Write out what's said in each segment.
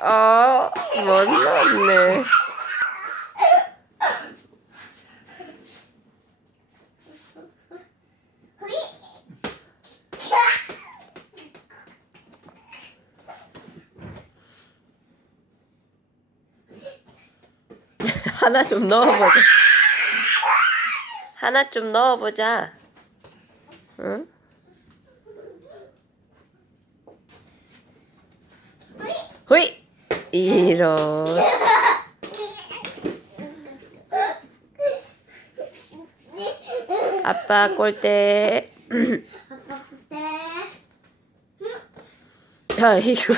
아, 못났네. 하나 좀 넣어보자. 하나 좀 넣어보자. 응? 호이! 이런. 아빠 꼴대. 아이고.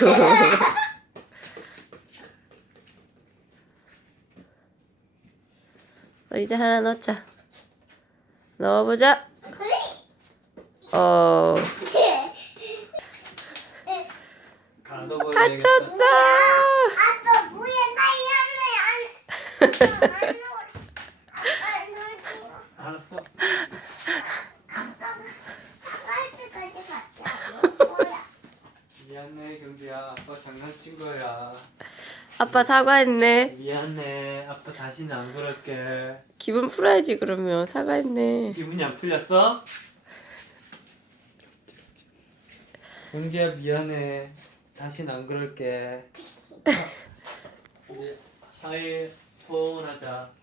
어, 이제 하나 넣자. 넣어보자. 어, 갇혔어. 아빠 뭐야 나 이러면 안 알았어. 미안해 경주야. 아빠 장난친 거야. 아빠 사과했네. 미안해. 아빠 다시는 안 그럴게. 기분 풀어야지 그러면 사과했네. 기분이 안 풀렸어? 경주야 미안해. 다시는 안 그럴게. 하이 포옹하자.